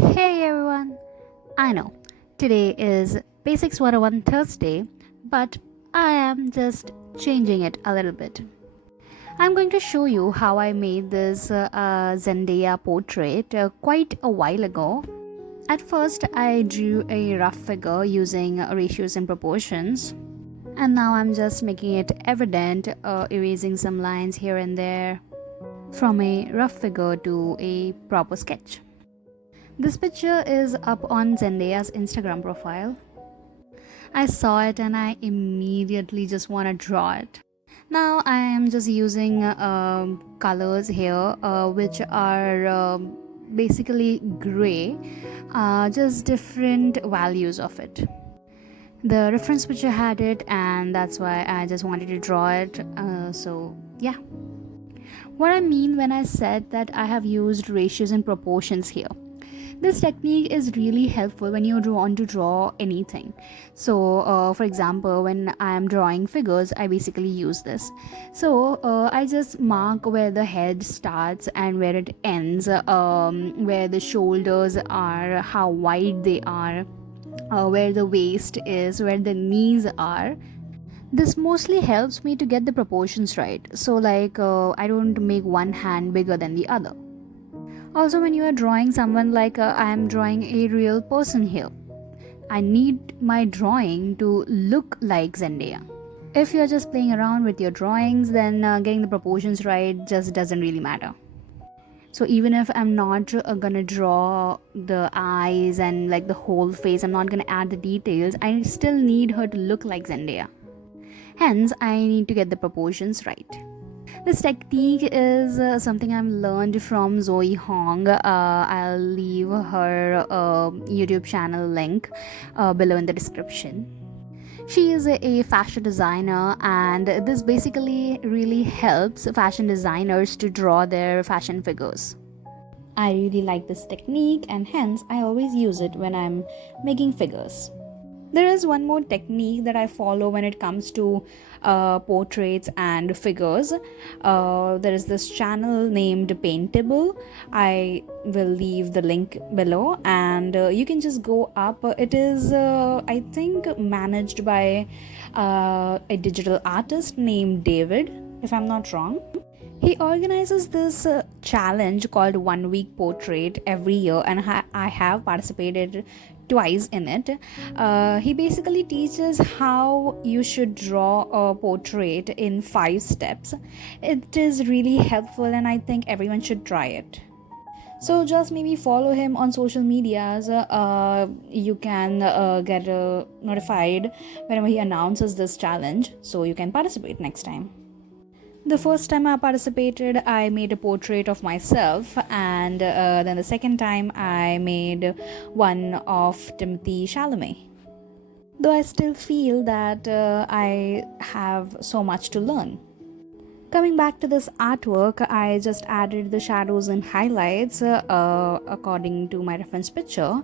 Hey everyone! I know today is Basics 101 Thursday, but I am just changing it a little bit. I'm going to show you how I made this Zendaya portrait quite a while ago. At first, I drew a rough figure using ratios and proportions, and now I'm just making it evident, erasing some lines here and there from a rough figure to a proper sketch. This picture is up on Zendaya's Instagram profile. I saw it and I immediately just want to draw it. Now I am just using colors here, which are basically gray, just different values of it. The reference picture had it, and that's why I just wanted to draw it. So, yeah. What I mean when I said that I have used ratios and proportions here. This technique is really helpful when you want to draw anything. So, for example, when I am drawing figures, I basically use this. So, I just mark where the head starts and where it ends, where the shoulders are, how wide they are, where the waist is, where the knees are. This mostly helps me to get the proportions right. So, I don't make one hand bigger than the other. Also, when you are drawing someone, I am drawing a real person here, I need my drawing to look like Zendaya. If you're just playing around with your drawings, then getting the proportions right just doesn't really matter. So even if I'm not gonna draw the eyes and like the whole face, I'm not gonna add the details, I still need her to look like Zendaya. Hence, I need to get the proportions right. This technique is something I've learned from Zoe Hong. I'll leave her YouTube channel link below in the description. She is a fashion designer, and this basically really helps fashion designers to draw their fashion figures. I really like this technique, and hence I always use it when I'm making figures. There is one more technique that I follow when it comes to portraits and figures. There is this channel named Paintable. I will leave the link below, and you can just go up. It is, I think, managed by a digital artist named David, if I'm not wrong. He organizes this challenge called 1 week portrait every year, and I have participated twice in it. He basically teaches how you should draw a portrait in 5 steps. It is really helpful, and I think everyone should try it. So just maybe follow him on social medias. You can get notified whenever he announces this challenge, so you can participate next time. The first time I participated, I made a portrait of myself, and then the second time I made one of Timothy Chalamet. Though I still feel that I have so much to learn. Coming back to this artwork, I just added the shadows and highlights according to my reference picture,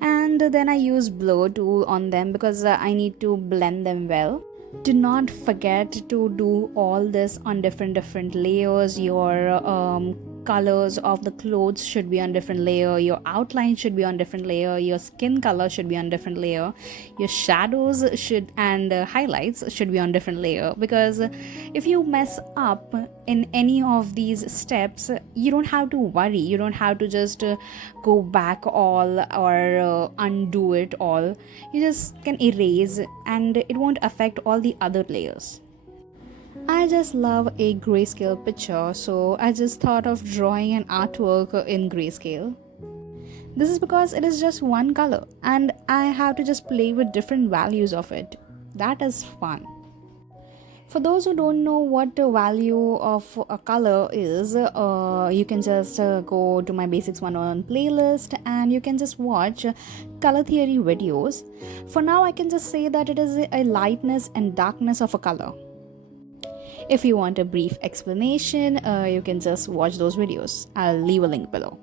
and then I used blur tool on them because I need to blend them well. Do not forget to do all this on different layers. Your colors of the clothes should be on different layer, your outline should be on different layer, your skin color should be on different layer, your shadows should and highlights should be on different layer, because if you mess up in any of these steps, you don't have to worry, you don't have to just go back all or undo it all. You just can erase, and it won't affect all the other layers. I just love a grayscale picture, so I just thought of drawing an artwork in grayscale. This is because it is just one color, and I have to just play with different values of it. That is fun. For those who don't know what the value of a color is, you can just go to my Basics 101 playlist, and you can just watch color theory videos. For now, I can just say that it is a lightness and darkness of a color. If you want a brief explanation, you can just watch those videos. I'll leave a link below.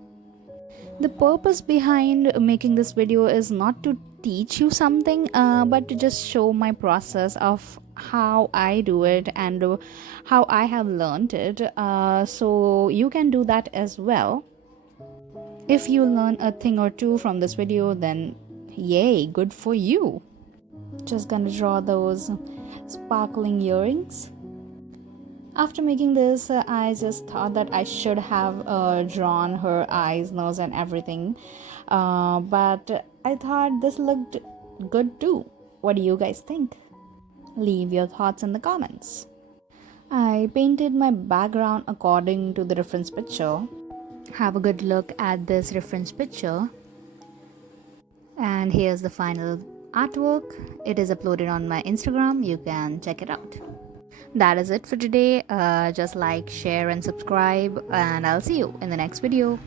The purpose behind making this video is not to teach you something, but to just show my process of how I do it and how I have learned it, so you can do that as well. If you learn a thing or two from this video, then yay, good for you. Just gonna draw those sparkling earrings. After making this, I just thought that I should have drawn her eyes, nose, and everything. But I thought this looked good too. What do you guys think? Leave your thoughts in the comments. I painted my background according to the reference picture. Have a good look at this reference picture. And here's the final artwork. It is uploaded on my Instagram. You can check it out. That is it for today. Just like, share, and subscribe, and I'll see you in the next video.